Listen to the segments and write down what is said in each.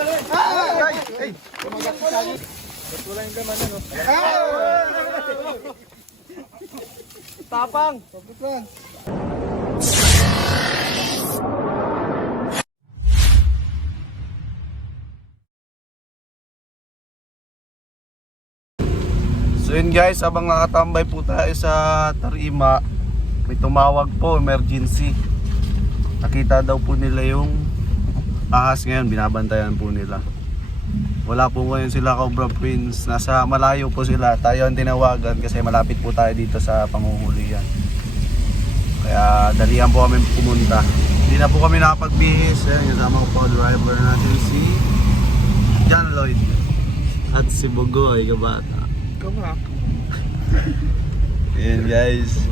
Ay! Wala yung gaman ano. Tapang! Tapang! So yun guys, habang nakatambay po tayo sa tarima, may tumawag po, emergency. Nakita daw po nila yung ahas ngayon, binabantayan po nila. Wala po ngayon sila Cobra Prince, nasa malayo po sila. Tayo ang tinawagan kasi malapit po tayo dito sa panguhulihan. Kaya dalihan po kami pumunta. Hindi na po kami nakapagbihis. Ayan, kasama ko po driver natin si John Lloyd at si Bugoy, kabata. Ayan guys,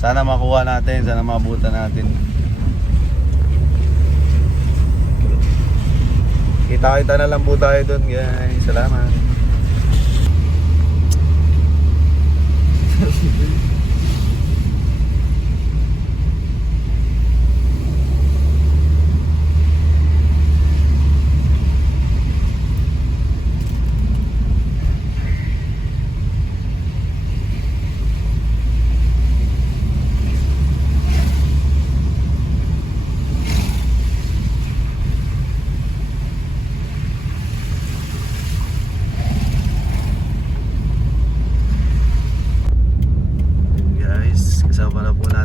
sana makuha natin, sana mabutan natin. Kita-kita na lang po tayo dun guys. Salamat.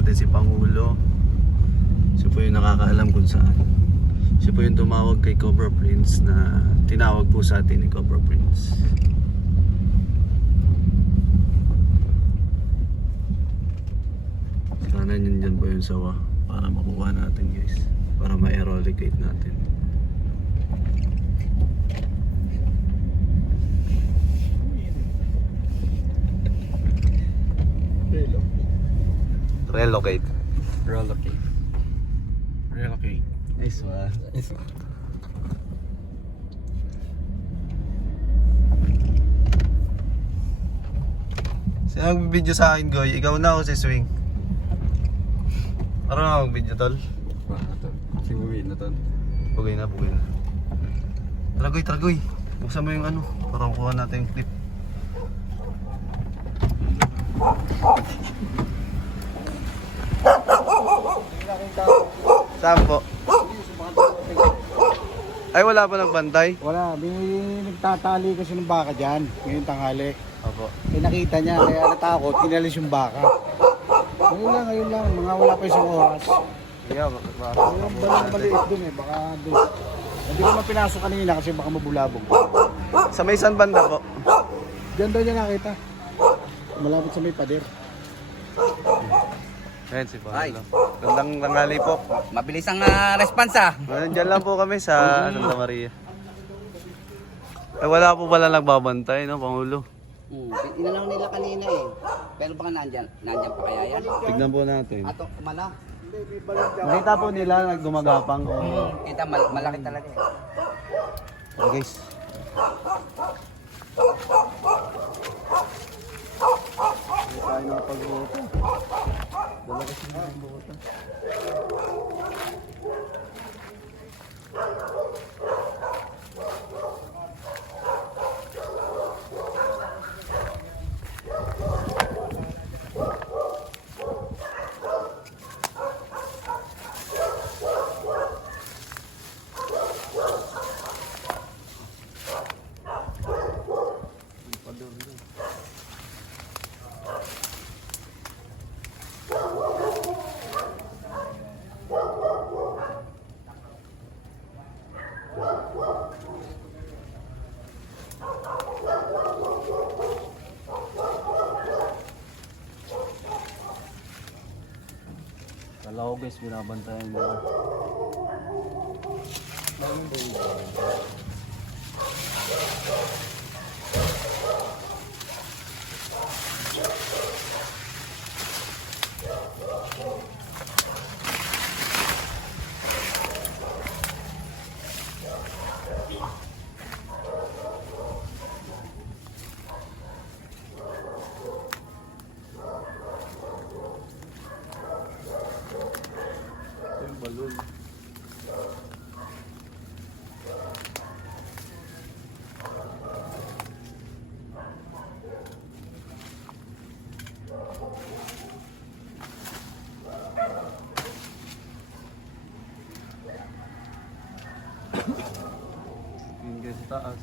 Si Pangulo, siya po yung nakakaalam kung saan. Siya po yung tumawag kay Cobra Prince na tinawag po sa atin ni Cobra Prince. Sana nandyan po yung sawa para makuha natin guys, para ma-eradicate natin. Relocate. Relocate. Relocate. Nice one. Nice one. Sino mag-video sa akin, Goy? Ikaw na o si Swing? Ano na mag-video, tol? Paano to? Simuwi na to. Bugay na, bugay na. Taragoy, taragoy. Buksan mo yung ano, para makuha natin yung clip. Saan po? Ay, wala pa nagbantay? Wala, nagtatali kasi ng baka dyan, ngayong tanghali. Opo. Eh nakita niya, kaya natakot, kinalis yung baka. Ngayon lang, mga wala pa isang oras. Yeah, Yung balang maliit dun eh, baka dun. Hindi ko pinasok kanina kasi baka mabulabog. sa may San Banda po? Diyan daw niya nakita. Malapit sa may pader. Ayan si Paolo. Gandang tanghali po. Mabilis ang responsa. Nandiyan lang po kami sa Santa Maria. Ay, wala po pala nagbabantay, no, Pangulo? Inalaw nila kanina eh. Pero baka nandyan pa kaya yan? Tignan po natin. Ato, mana? Nakita po nila nagdumagapang. Kita, malaki talaga eh. Okay, guys. Hindi tayo nakapag-buta. Dala kasi ng buta. Kala ko guys, binabantayan nila. kayo sa taas.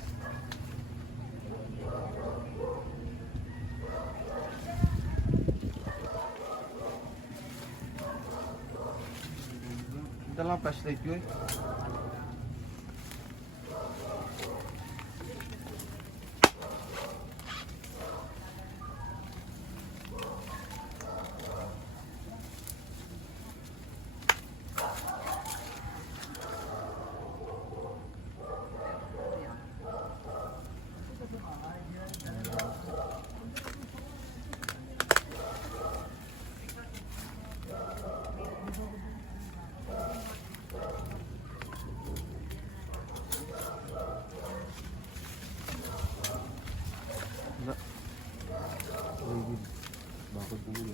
Ito lang flashlight ko eh. Bakit naman?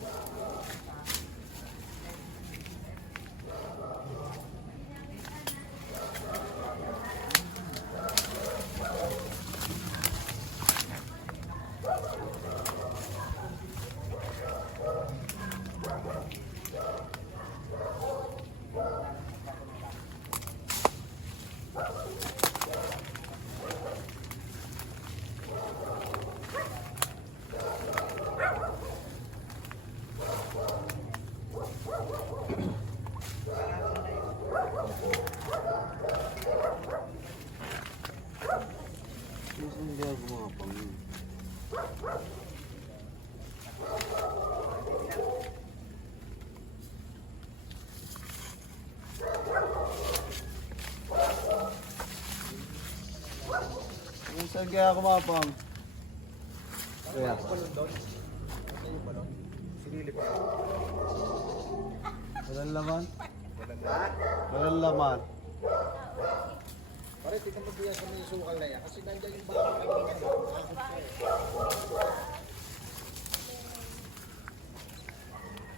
Hindi ako gumapang. Saan kaya kumapang? Kaya? Walang laman? Walang laman. Pare, tingnan mo diyan sa may sukal na yan. Kasi nandiyan yung baka kanina.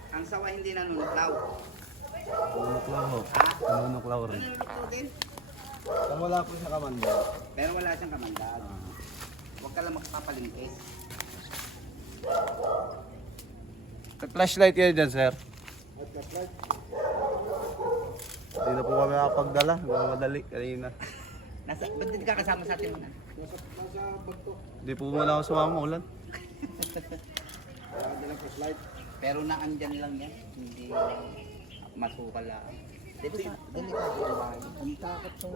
Ang sawa hindi nanunuklaw. Nanunuklaw ho. Nanunuklaw rin. Nanunuklaw din. Wala po sa kamanda. Pero wala siyang kamandag. Huwag ka lang makapapalingkis. Flashlight kayo dyan, sir. At flashlight. Hindi na po kami nakapagdala. Madali kanina. Ba't hindi ka kasama sa atin muna? Nasa bag to. Hindi po muna ako sumama, ulan. Kaya ka dalang flashlight. Pero naandyan lang yan. Hindi masukal lang. Dito sa... Ang takot sa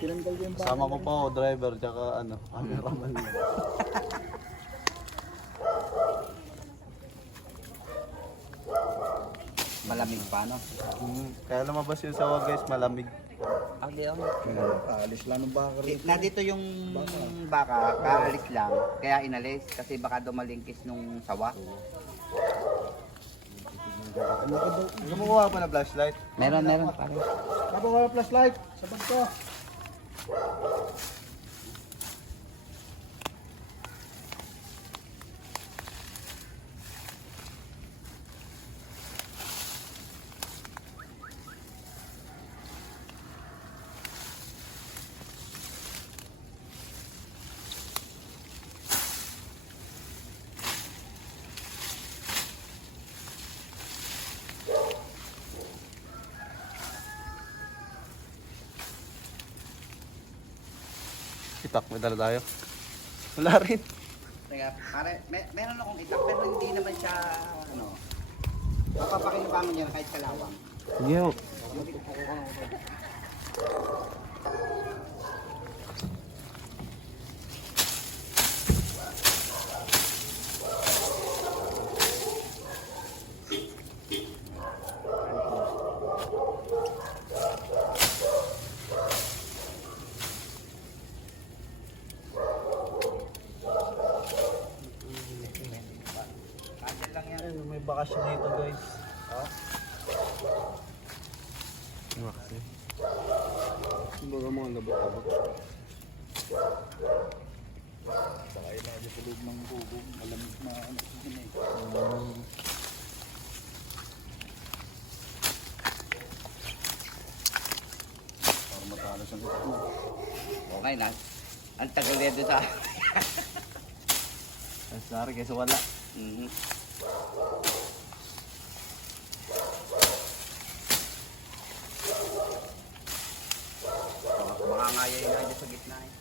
tinanggal yung baka. Sama ko po, driver, tsaka cameraman. Malamig pa, no? Kaya lumabas yung sawa guys, malamig. Hindi ako. Alis lang ng baka rin. Nandito yung baka, kaalis lang. Kaya inalis kasi baka dumalingkis nung sawa. Gumukuha pa na flashlight. Meron, pare. Tapos wala flashlight sa bag to. Itak, may dala tayo. Wala rin. Teka, pare, meron akong itak pero hindi naman siya, mapapakinukaman niya kahit kalawang. Sige ho. Andyan lang yan. Ayun, may bakasyon dito guys. Bakasyon. Baga mga labot-labot. Saka yun na yung tulog ng bubong. Malamig na yun eh. Para matalo sa gusto mo. Okay na. Ang tagal na doon sa... Sorry kasi wala. Mhm. Baka Nangangayay na dyan sa gitna eh.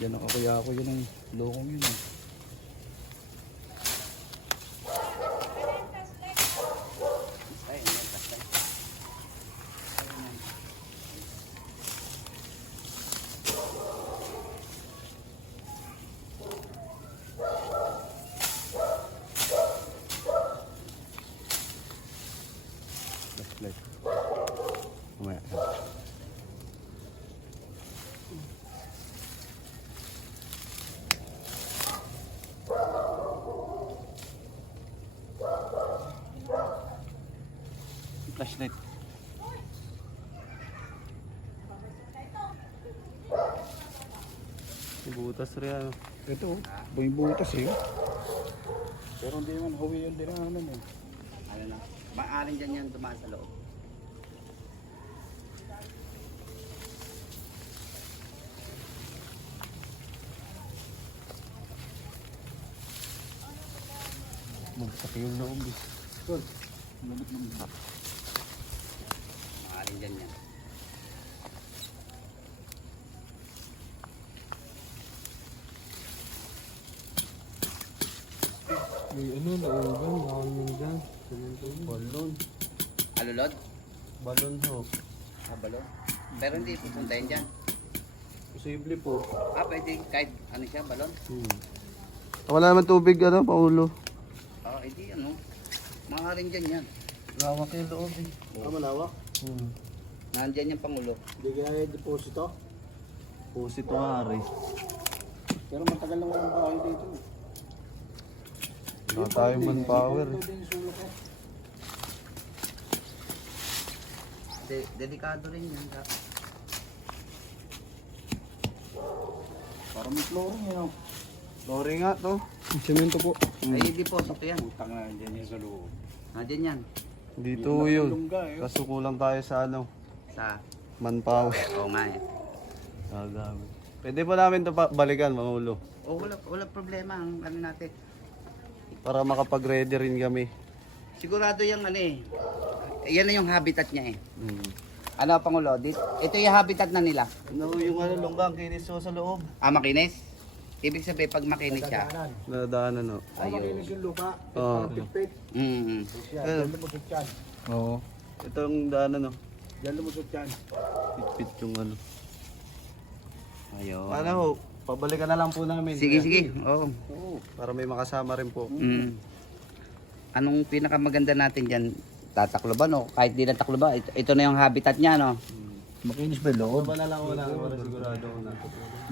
Diyan nakakuya ako yun ang lokong yun eh. Ay, may kasay. Flashlight. Mamaya. Flashlight. Butas rin ano. Ito, buhay-butas eh. Pero hindi naman hawi yung dinahanan eh. Ano na, maaring dyan yan dumaan sa loob. Magsak yung loob eh. Maaring dyan yan. May ano, naugan, nakawin dyan. Balon. Alulod? Balon ho. Balon? Pero hindi pupunta yan dyan. Posible po. Pwede kahit ano siya, balon. Wala naman tubig ano, Paulo. Hindi ano. Maaring dyan yan. Lawak yung loob eh. Malawak? Nandyan yung pangulo. Hindi kaya deposito? Pusito hari. Pero matagal lang walang bahay dito. Wala tayong manpower eh. Ito din yung sulok eh. Delikado rin yan. Parang may flooring yun oh. Sorry nga to. Semento po. Ay, hindi po. Ito yan. Utang na dyan yung sa loob. Nandyan yan. Dito yun. Kaso kulang tayo sa ano, Sa... manpower. Oo nga eh. Gagawin. Pwede pa namin ito balikan, mga ulo. Wala problema ang ano natin. Para makapag-ready rin kami. Sigurado yung ano eh. Yan na yung habitat niya eh. Ano Pangulo? Ito yung habitat na nila. Ano yung ano, longgang kinis mo sa loob? Makinis? Ibig sabihin pag makinis siya. Nadaanan no. Makinis yung lupa. Oo. Parang pitpit. Mm. Diyan lumusot yan. Oo. Ito yung daanan no. Diyan lumusot yan. Pit-pit yung ano. Ayun. Ano ho, pabalikan na lang po namin. Sige, Kaya, sige. Oo. Para may makasama rin po. Anong pinakamaganda natin dyan? Tatakloban o kahit di na takloban, ito na yung habitat niya no. Makinis ba loob? Ba na lang una para sigurado na.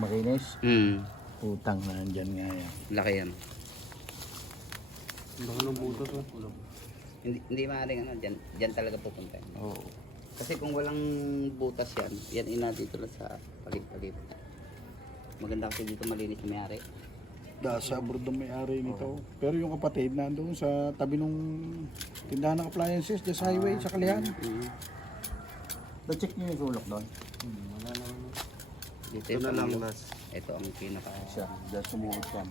Makinis? Utang na nandyan nga yan. Laki yan. Baka nung butos oh. Hindi maaaring ano, dyan talaga pupunta. Oo. Kasi kung walang butas yan, yan ina dito lang sa paligid-paligid. Maganda kasi dito malinis na may-ari. Sa abroad ang may-ari nito. Pero yung kapatid nandoon sa tabi nung tindahan ng appliances, the highway sa Kalihan. Na-check niyo yung sulok doon? Wala naman. Dito Ito yung na lang pangulo. last. Ito ang pinaka... Siya, dahil sumuot yan.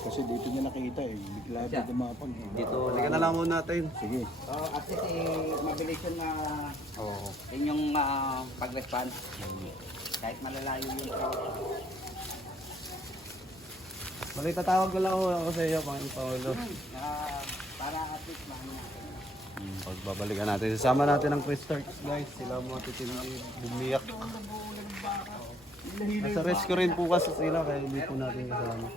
Kasi dito niya nakita eh. Bigla Siya. dito dumapag. Dito, halika na lang muna natin. Sige. At least mabilis yung Oo. inyong pag-response. Kahit malalayo yung Balik tatawag ko lang ako sa iyo, Panginoon Paulo. para at least mahal natin. Pagbabalikan natin. Sasama natin ang Chris Starks, guys. Sila mga titindi, bumiyak. Nasa rescue rin po kasi sila, kaya hindi po natin kasama.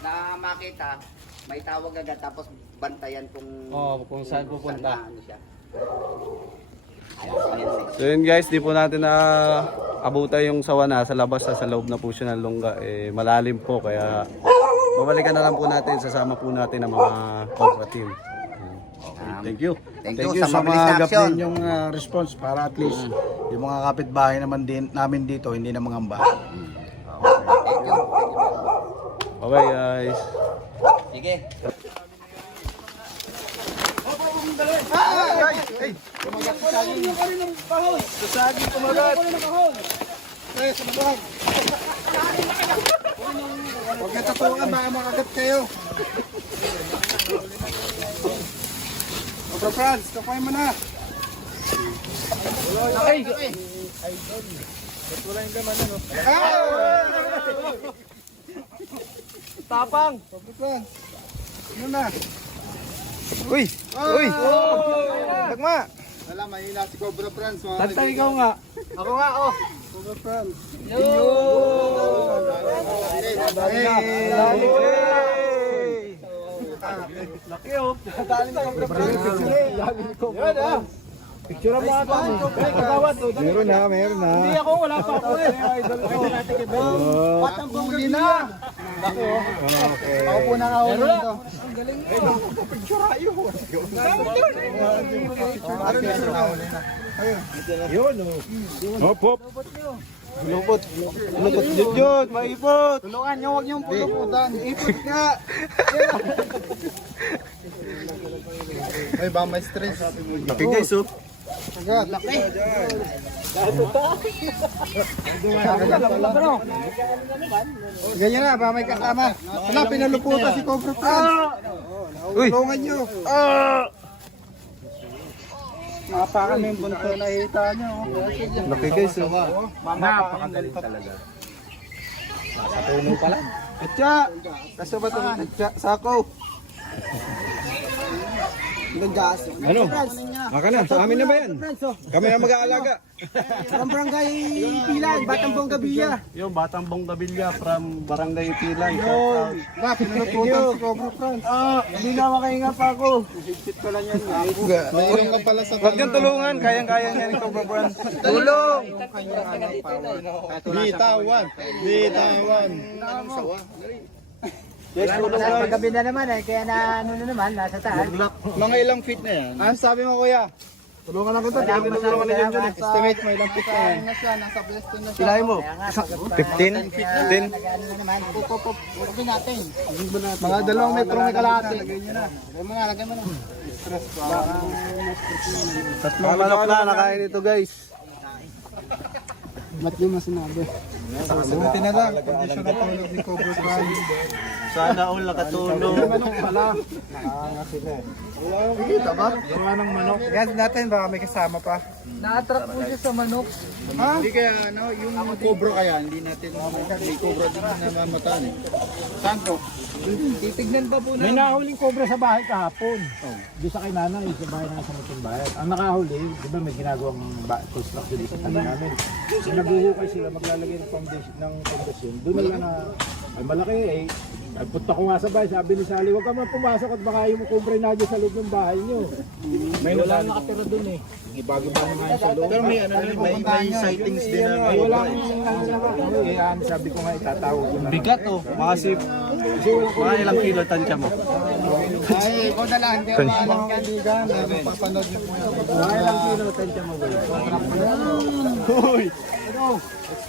Na makita, may tawag agad tapos bantayan Kung saan pupunta. Ano siya. So yun guys, di po natin na abutan yung sawa na sa labas, sa loob na po siya ng lungga. Malalim po, kaya babalikan na lang po natin, sasama po natin ang mga Cobra team. Thank you. Thank Thank you you sa sa mabilis mga na agap aksyon. din yung response para at least yung mga kapitbahay naman din namin dito hindi na mangamba. Thank you. Bye guys. Sige. Sasaging kumagat. Huwag na tatungan, baka makagat kayo. Bro Franz, kapain mo na. Tapang. Bro Franz, ano na? Uy! Uy! Tagma! Wala, mahina si Cobra Franz. Tantang ikaw nga. Ako nga, oh. Cobra Franz. Laki, oh. Dali na Cobra Franz. Yan, ah. Picture mo ata. Meron na. Hindi ako, wala pa ako eh. Idol ko. Batang punggi na. Ako po nakahuli nito. Ang galing mo. Picture ayo. Yun, oh. Hop, hop. Lupot. Lupot. Jud, maipot. Tulungan niyo, huwag niyong puluputan. Ipot nga. Ay, ba may stress? Laki guys, oh. Agad. Laki. Ganyan na, ba may kasama. Wala, pinaluputan si Cobra Franz. Uy! Tulungan niyo. Mapakan mo yung bunto na hita niyo. Laki guys, oh. Napakagaling talaga. Nasa tulong pala. Atya! Kasi ba ito? Atya, sako. Ano? Maka na, sa amin na ba yan? Kami na mag-aalaga. From Barangay Pilan, Batang Bonggabiya. Yo, Batang Bonggabiya from Barangay Pilan. Na, pinuluputan si Cobra Franz. Hindi na makahinga pa ako. Higpit ko lang yan. Mayroon ka pala sa Huwag niyang tulungan, kayang-kaya niya ni Cobra Brand. Tulong! Bitawan. Bitawan. Yes, tulungan. Gabi na naman eh, kaya na ano na naman, nasa taas. Mga ilang feet na yan? Ano sabi mo kuya? Tulungan lang kita. Wala akong masabi na naman. Estimate mo ilang feet na yan? Nasa pwesto na siya. Ilahin mo. 15? 10? Nag-ano na naman. Pupupupin natin. Mga 2 metro may kalahati. Lagay mo na. Lagay mo na. Stress pa. Tatlong manok na, nakain ito guys. Ba't di mo sinabi? Buti na lang. Hindi siya natulog ni Cobra Franz. Sana all nakatulong. Manok pala. Nakakanga sila eh. Kita ba? Gawa ng manok. Yan natin, baka may kasama pa. Na-attract po siya sa manok. Ha? Hindi kaya ano, yung cobra kaya, hindi natin may cobra din na namamataan eh. Saan to? Titignan pa po May nahuling cobra sa bahay kahapon. Doon sa kay nanay, sa bahay na sa Muting Bayan. Ang nakahuli, di ba may ginagawang construction dito sa tabi namin. So naguhukay sila, maglalagay ng foundation. Doon nila na, ay malaki eh. Ay punta ko nga sa bahay, sabi ni Sally, huwag ka man pumasok at baka yung cobra na dyan sa loob ng bahay nyo. May wala nakatira doon eh. Ibago-bago nga yung sa loob. Pero may ano, may sightings din na. Ay wala kang sabi ko nga itatawag ko na. Bigat oh, makasip. Mga ilang kilo tansya mo. Ay, ikaw na lang, hindi ako alam kaibigan. Papanood niyo po yung Wala lang kilo, tansya mo ba? Uy!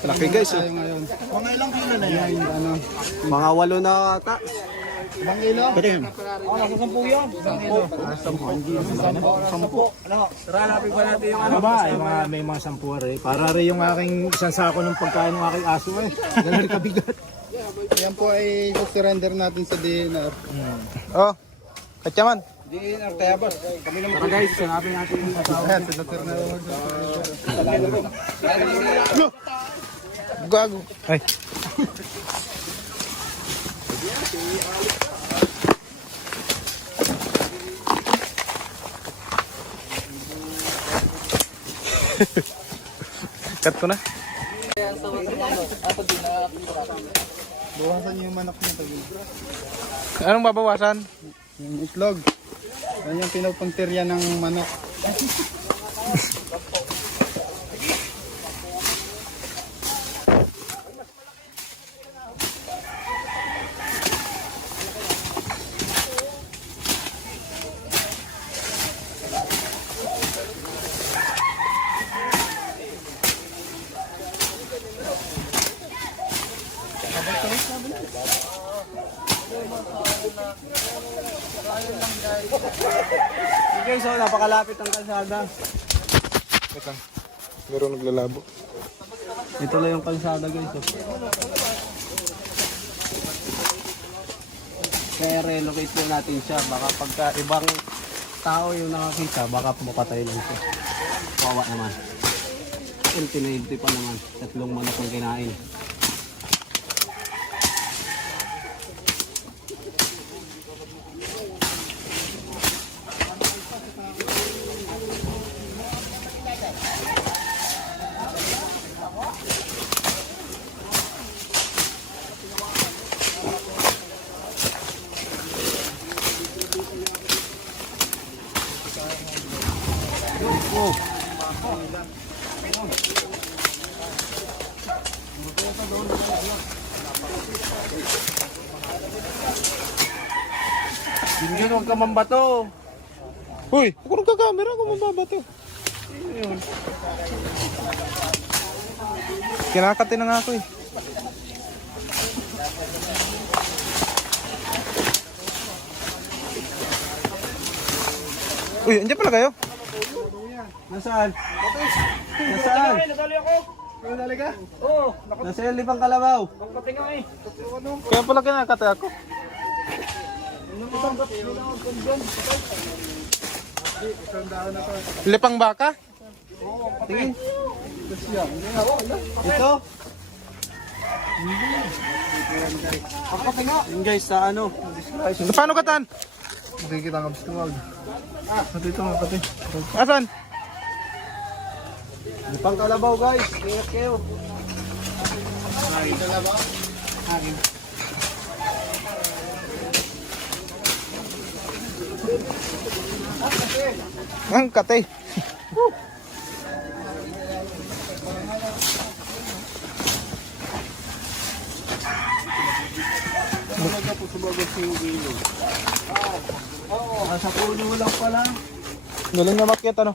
Laki guys oh. mga ilang kilo na yan. Ano? Mga 8 na ata. Ibang ilo? Baba, ay mga, may mga sampuar eh. Para rin yung aking isang sako ng pagkain ng aking aso eh. Ganun kabigat. Yan po ay surrender natin sa DNR. Oh, katyaman. DNR Tayabas. Kami naman. Tara guys, hanapin natin yung asawa. Ayan, senator na. Gago. Ay. Cut ko na. Bawasan niyo yung manok niya. Anong babawasan? Yung itlog. Yan yung pinupuntirya ng manok. Okay, so napakalapit ang kalsada. Wait lang. Meron naglalabo. Ito lang yung kalsada guys. Kaya relocate po natin siya. Baka pagka ibang tao yung nakakita, baka mapatay lang siya. Kawawa naman. Empty pa naman. 3 manok ang kinain. Yun, huwag ka mambato. Uy, ako nung kakamera kung mababato. Kinakati na nga ako eh. Uy, andyan pala kayo? Nasaan? Nasaan? Nadali ako. Nadali ka? Oo. Nasa yung libang kalabaw. Nakapati nga eh. Kaya pala kinakati ako. Lipang baka? Tingin. Ito. Yun guys, sa ano? Paano katan? Makikita ang abs tumawag. Dito nga pati. Asan? Lipang kalabaw guys. Ingat kayo. Ang kate. Nasa puno lang pala. Galing na makit ano?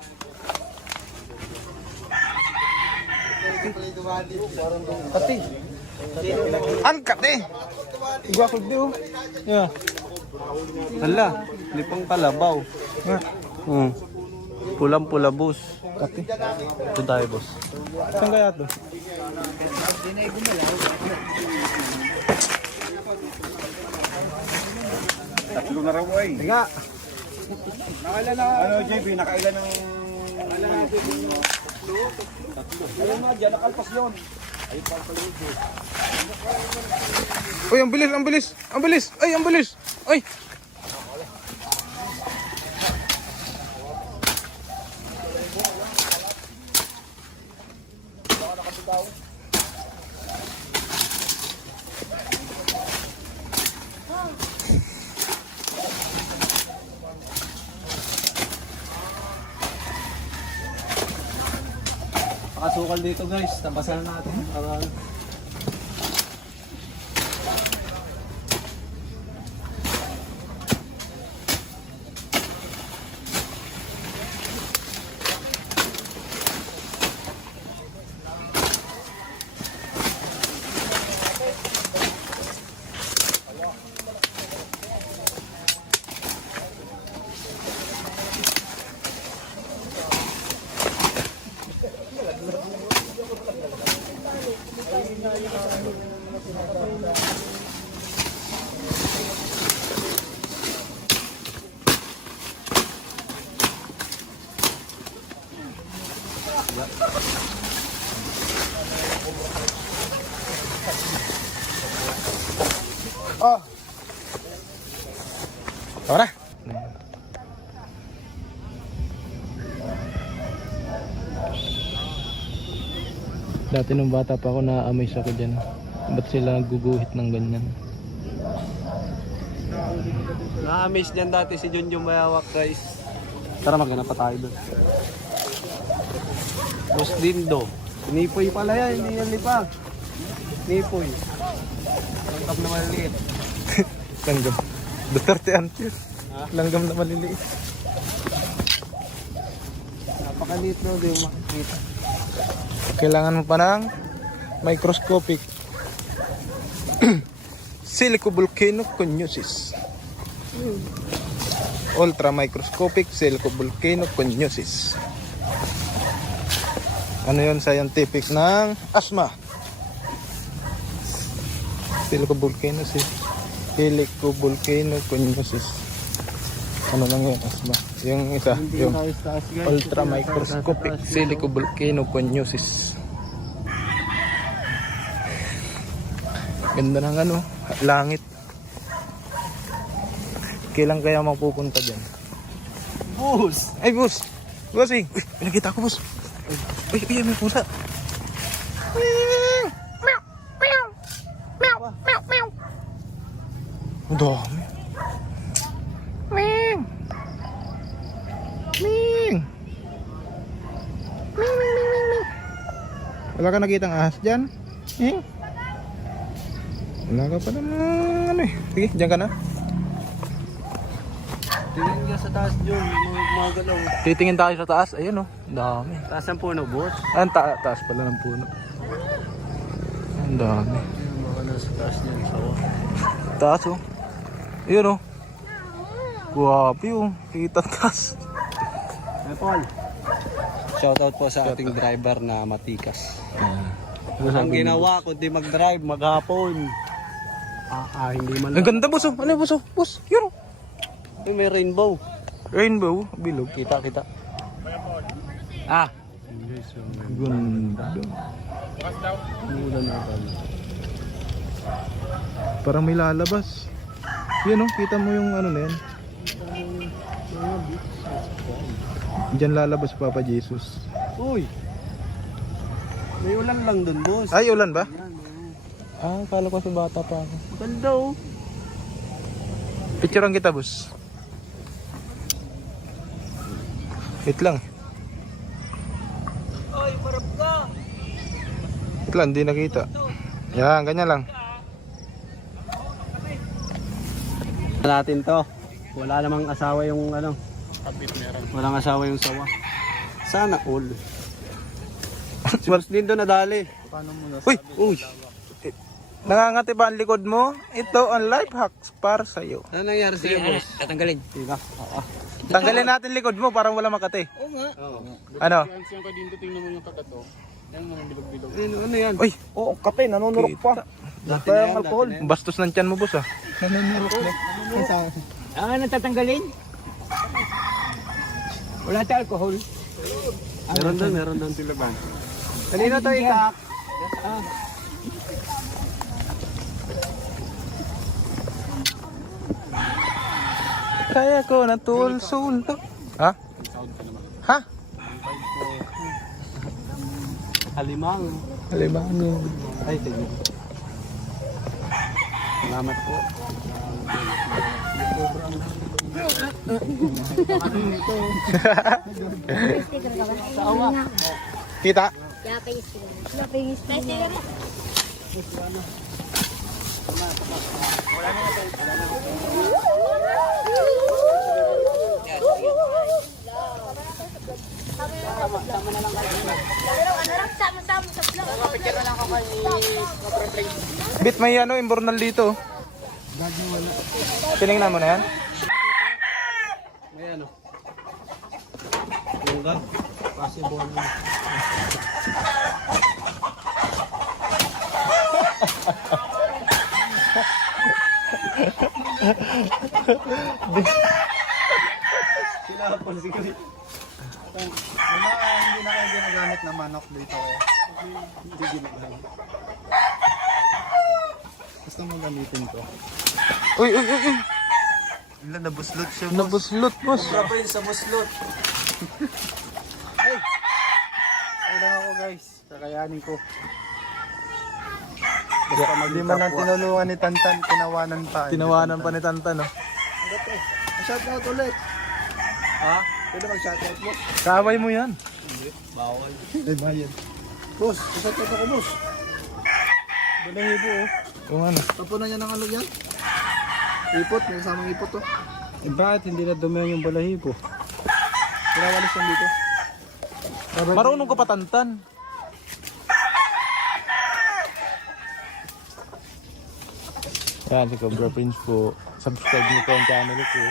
Pati. Ang kate. Gua ko di oh. Yeah. Hala, lipang kalabaw. Yeah. Pulang-pula boss. Kate. Ito tayo boss. Saan kaya to? Tatlo na raw ay. Tiga. Ano JB, nakailan ng... Ayun nga, dyan nakalpas yun. Uy, ang bilis, ang bilis. Ang bilis. Ay, ang bilis. Ay. Pakasukal dito guys. Tabasan natin. Para... Oh. Tara. Dati nung bata pa ako na-amaze ako dyan. Ba't sila guguhit ng ganyan? Na-amaze niyan dati si Junjun Mayawak guys. Tara maghanap pa tayo doon. Boss Dindo. Nipoy pala yan, hindi yan lipang. Nipoy. Tangkap na maliliit. Langgam. Duterte Antir. Langgam na maliliit. Napakaliit no, di mo makikita. Kailangan mo pa ng microscopic silicovolcanoconiosis. ultra microscopic silicovolcanoconiosis. Ano yun scientific ng asthma? Silicovolcanoconiosis. Ano lang yun, asthma? Yung isa, yung ultra microscopic silicovolcanoconiosis. Ganda ng ano, langit. Kailan kaya mapupunta dyan? Boss! Ay, boss! Bossing! Uy, pinakita ko, boss! Uy, may pusa! Ang dami! Ming! Ming! Ming! Wala ka nakitang ahas dyan? Ming? Wala ka pa naman ano eh. Sige, dyan ka na. Tingin nga sa taas dyan, mga galaw. Titingin tayo sa taas. Ayun oh, dami. Taas ang puno, boss. Ang taas pala ng puno. Ang dami. Mga nasa taas niyan, sawa. Taas oh. Ayun oh. Guwapi oh. Kita taas. Hey, Paul. Shoutout po sa ating driver na matikas. Ang ginawa ko, di mag-drive, maghapon. Hindi man Ang ganda boss oh. Ano boss oh? Boss, yun oh. Ay, may rainbow. Rainbow, bilog. Kita. Ah. Ganda. Umulan na pala. Parang may lalabas. Yun oh, kita mo yung ano na yan. Diyan lalabas Papa Jesus. Uy! May ulan lang dun, boss. Ay, ulan ba? Yan, Ah, kala ko sa bata pa ako. Ganda, oh. Picturean kita, boss. Wait lang. Wait lang, hindi nakita. Yan, ganyan lang. Natin to. Wala namang asawa yung ano. Walang asawa yung sawa. Sana all. Si Boss din doon nadali. Uy! Uy! Nangangati ba ang likod mo? Ito ang life hacks para sa'yo. Ano nangyari sa'yo, boss? Tatanggalin. Diba? Tanggalin natin likod mo para wala makati. Oo nga. Ano? Ano yan? Uy! Oo, kate, nanunurok pa. Dati na yan, alcohol. dati na yan. Bastos ng tiyan mo, boss ah. Ang natatanggalin? Wala sa alcohol. Meron doon sila ba? Kanino to itak? Kaya ko na tulsulto. Ha? Ha? Halimang. Alimango. Ay, tignan. Salamat po. Kita? Bit, may ano, imbornal dito. Tinignan mo na yan? May ano? Yung gag. Possible na. Sila po sige. Hindi na kayo ginagamit na manok dito. Hindi ginagamit. Gusto mo gamitin to. Uy, uy, uy, uy. Ilan nabuslot siya. Nabuslot, boss. Sabay sa muslot. Kailan ako guys, kakayanin ko. Hindi man lang tinulungan ni Tantan, tinawanan pa. Tinawanan pa ni Tanta, no? Shoutout ulit. Ha? Pwede mag-shoutout mo? Kaway mo yan. Bawal. Eh, bayan. Boss, shoutout ako boss. Balahibo oh. Kung ano. Tapunan niya ng ano yan? Ipot, may kasamang ipot oh. Eh bakit hindi na dumihan yung balahibo? Pinawalis yan dito. Marunong ka patantan. Yan, si Cobra Prince po. Subscribe niyo po ang channel ko.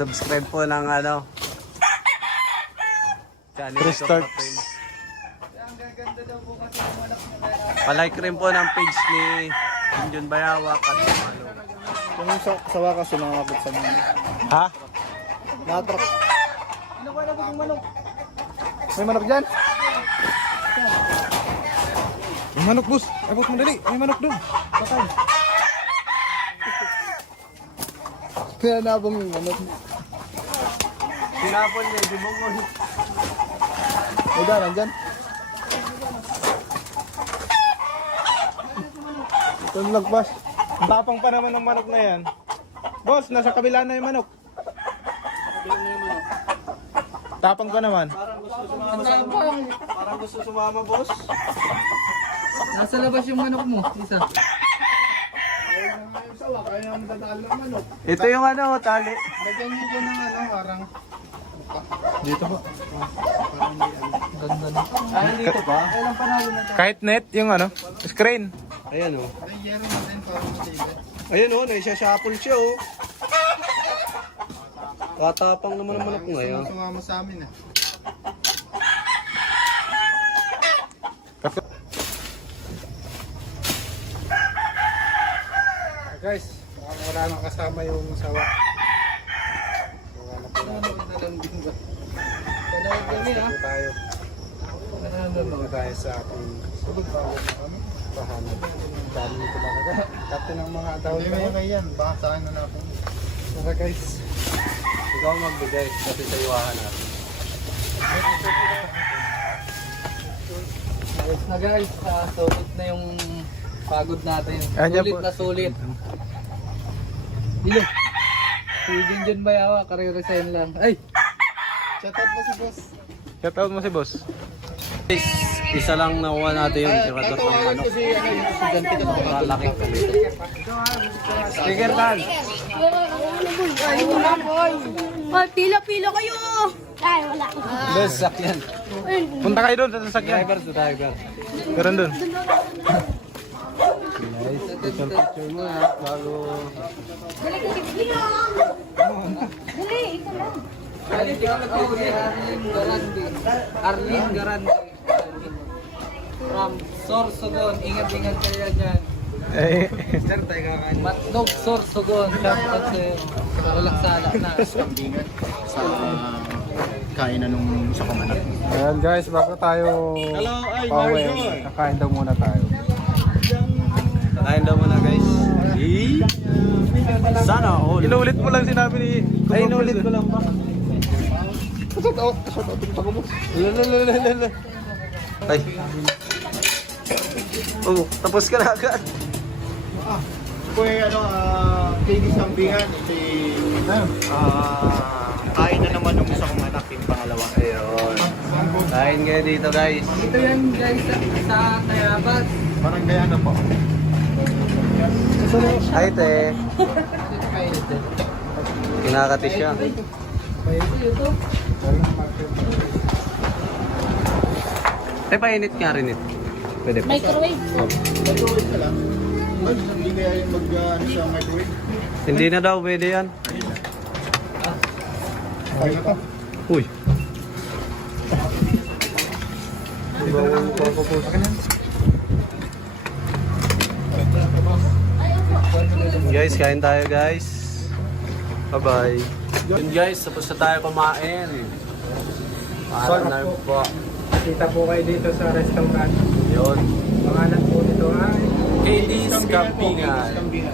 Subscribe po ng ano. Channel Chris ko, Starks. Prince. Palike rin po ng page ni Junjun Bayawak at ano. Yung sawa kasi nakakapit sa mga. Ha? Natrak. May manok dyan? May manok, boss. Abot mo dali. May manok doon. Patay. Kaya nabong yung manok. Sinapon niya, di ba mo? May daan, dyan. Ito yung lagpas. Ang tapang pa naman ng manok na yan. Boss, nasa kabila na yung manok. Tapang pa naman. Parang gusto sumama, boss. Nasa labas yung manok mo, isa. Ito yung ano, tali. Lagyan nyo dyan ng ano, parang. Dito po. Ah, dito pa? Kahit net, yung ano, screen. Ayan o. Ayan o, naisashuffle siya o. Katapang naman ang manok ngayon. Sumama sa amin ah. Guys, wala nang kasama yung sawa. Tayo. Tayo sa ating tahanan. Dami nito talaga. Kapte ng mga tao. Hindi mo na yan, baka sa ano na ako. Tara guys. Ikaw magbigay kasi sa iwahan natin. Ayos na guys, sulit na yung pagod natin. Ayan Sulit po. na sulit. Dilo. Si Junjun Bayawa, kare-resign lang. Ay! Shoutout po si boss. Shoutout mo si boss. Guys, isa lang nakuha natin yung sirator ng manok. Kasi ano yung estudyante ka na. Malaki. Sticker tag. Oh, pila-pila kayo! Ay, wala. Best sakyan. Punta kayo doon sa sasakyan. Driver to driver. Meron doon. Guys, isang picture mo ha. Bago... Dali, ito lang. Arlene Garandi. Arlene Garandi. From Sorsogon. Ingat-ingat kayo dyan. Eh, Matnog Sorsogon. Shout out sa'yo. Walang sala na. Kambingan sa kainan nung sa kamanak. ayan guys, bago tayo pauwi, kakain daw muna tayo. Kakain daw muna guys. Sana all. Inulit mo lang sinabi ni... Ay, inulit ko lang ba? Ay. Oh, tapos ka na agad. Kuya, ano, Ladies Kambingan, kain na naman nung sa kamanak yung pangalawa. Ayun. Kain kayo dito guys. Ito yan guys sa Tayabas. Parang kaya na po. Ay, te. Kinakati siya. Te, painit nga rin ito. Pwede pa. Microwave. Microwave ka lang. Ay, hindi kaya yung ano sa microwave. Hindi na daw, pwede yan. Kaya na to. Uy. Guys, kain tayo guys. Bye-bye. Yun guys, tapos na tayo kumain. Paalam na rin po. Kita po kayo dito sa restaurant. Yun. Pangalan po nito ay... KD's Campingan.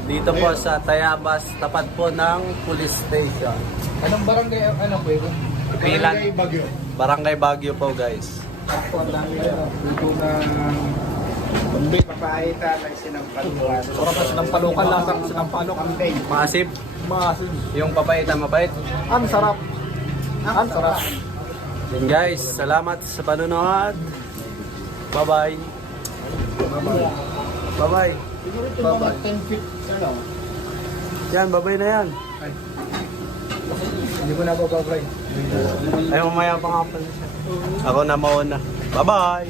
Dito po sa Tayabas, tapat po ng police station. Anong barangay ano po ito? Pilan. Bagyo. Barangay Baguio po guys. Ako ang dami na dito na... Kundi papaita ng sinampalukan. Para pa sinampalukan lang sa sinampalok. Maasip. Yung papaita mabait. Ang sarap. Ang sarap. Yun guys, salamat sa panonood. Bye-bye. Bye-bye. Bye-bye. Bye-bye. 10 feet. Ano? Yan, bye-bye na yan. Hindi mo na bababay. Ay, mamaya pa nga pala siya. Ako na mauna. Bye-bye.